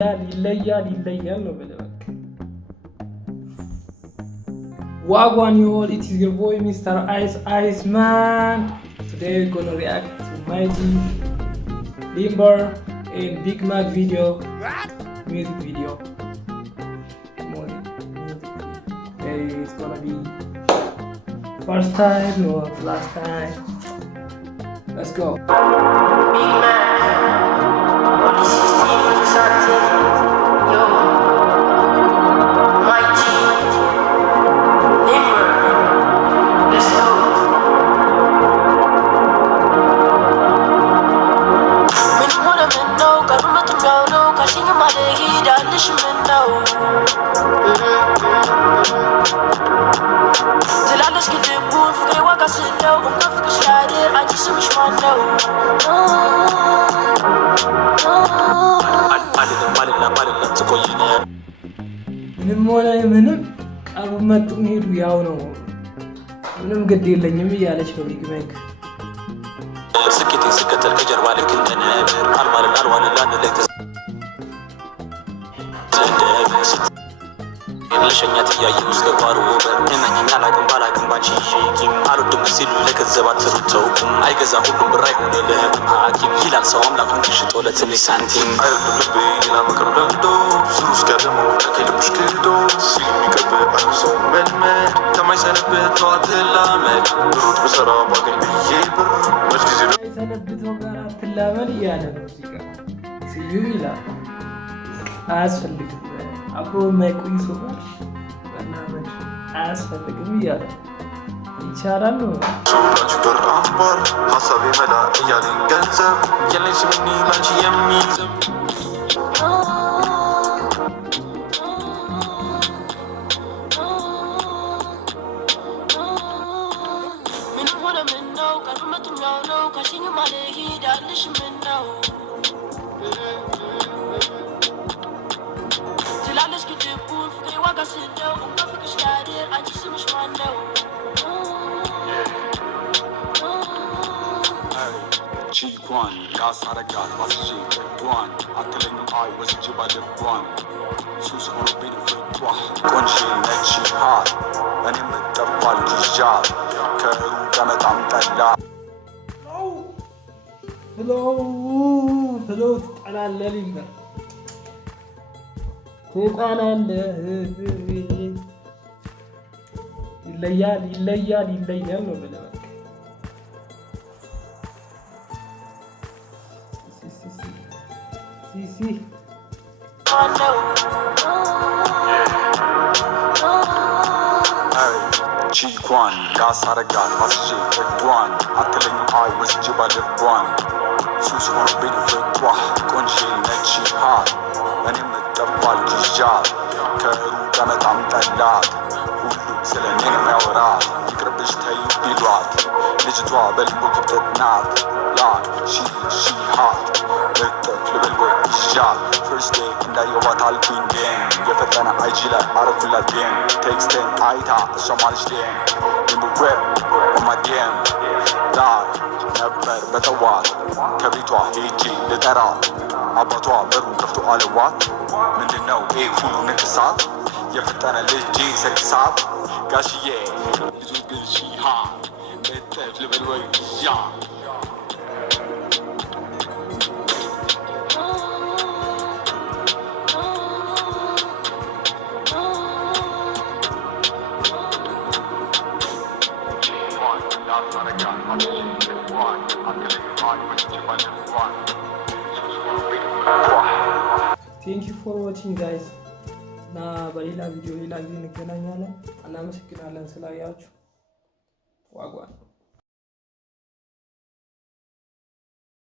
ይለያል ነው በለበቅ Wagwan you all, it is your boy Mr. Iceman. Today we're gonna react to Mighty Limber and Big Mac video, music video. It's gonna be first time or last time. Let's go. Big Mac, only 16 was something. Yo, Mighty Limber, let's go. Min wanna know, got me to know, catching my day, that is me know. ትላለች ግን ልቡን ፍቅሬ ዋጋ ስለው እንኳን ፍቅርሽ ያድር አንቺ ስምሽ ማነው አልለም ትቆይኝ ምንም ሆነ ምንም ቀሩ መጡ ሄዱ ያው ነው ምንም ግድ የለኝም እያለች ነው ቢግ ማክ ስኬቴ ስከተል ከጀርባ ልክ እንደ ነብር አልዋልላን ላይ ለሸኛት እያየሁ እስከ ጓሮ በር እመኝኝ አላቅም ባንቺ ሼኪም አልወድም ሲሉ ለገንዘብ አትሩተውኩም አይገዛ ሁሉም ብር አይሆንልህም ሐኪም ይላል ሰው አምላኩን ሽጦ ለትንሽ ሳንቲም አይወድም ልቤ ሌላ ምክር ለምዶ ስሩ እስኪያደመው ከልብሽ ክዶ ሲል የሚቀብ አይሁ ሰው መልመድ ከማይሰነብት ተዋት ላመድ ብሩት ብሰራ ባገኝ ብዬ ብር መች ጊዜ ማይሰነብተው ጋር አትላመድ እያለ ነው እዚጋ ስዩም ይላል አያስፈልግም አብሮ የማይቆይ ሰው ጋር መላመድ አያስፈልግም እያለ ይቻላል ነው ሱራች ብር አምባር ሀሳቤ መላ እያለኝ ገንዘብ የለኝ ስምኒ ላንቺ የሚይዝም ምንም ሆነ ምነው ቀኑ መቱኛው ነው ካሽኝ ማለ ሄዳልሽ ምነው ትላለች ግን ልቡን ፍቅሬ ዋጋ ስለው እንኳን ፍቅርሽ ያድር አንቺ ስምሽ ማነው ቺኳን ያሳረጋት ባስቼ ቅዷን አትለኝም አይ ወስጄ ባልቧን ሱስ ሆኖብኝ ፍርቷ ቆንጆ ነች ሃት እኔ ምጠፋል ጅዣት ከሩቅ መጣም ጠላ ፍሎ ትጠላለህ ሊምበር ትጣላለህ ይለያል ነው በለበቅ ሲሲ ቺኳን ያሳረጋት ባስቼ ቅዷን አትለኝም አይ ወስጄ ባልቧን ሱስ ሆኖብኝ ፍርቷ ቆንጆ ነች ሃት እኔ ምጠፋል ጅዣት ከሩቅ መጣም ጠላት ሁሉም ስለ እኔ ነው የሚያወራት ይቅርብሽ ተይ ቢሏት ልጅቷ በልቦ ክብደት ናት ላት ሺ ሃት ልጥፍ ልበል ወይ ይዣት ፍርስት ዴይ እንዳየዋት አልኩኝ ጌም የፈጠነ አይጂ ላይ አረኩላት ጌም ቴክስቴን አይታ እሷማለች ዴም ኢምዌብ ኦማጌም ዳር ነበር በጠዋት ከቤቷ ሄጄ ልጠራት አባቷ በሩ ከፍቶ አለዋት ምንድነው ይሄ ሁሉ ንቅሳት የፈጠነ ልጅ ሰክሳት ጋሽዬ ብዙ ግን ሺሃት ልጥፍ ልበል ወይ ይዣት Thank you for watching guys. እና በሌላ ቪዲዮ ሌላ ጊዜ እንገናኛለን። እናመሰግናለን ስላያችሁ። ዋጓን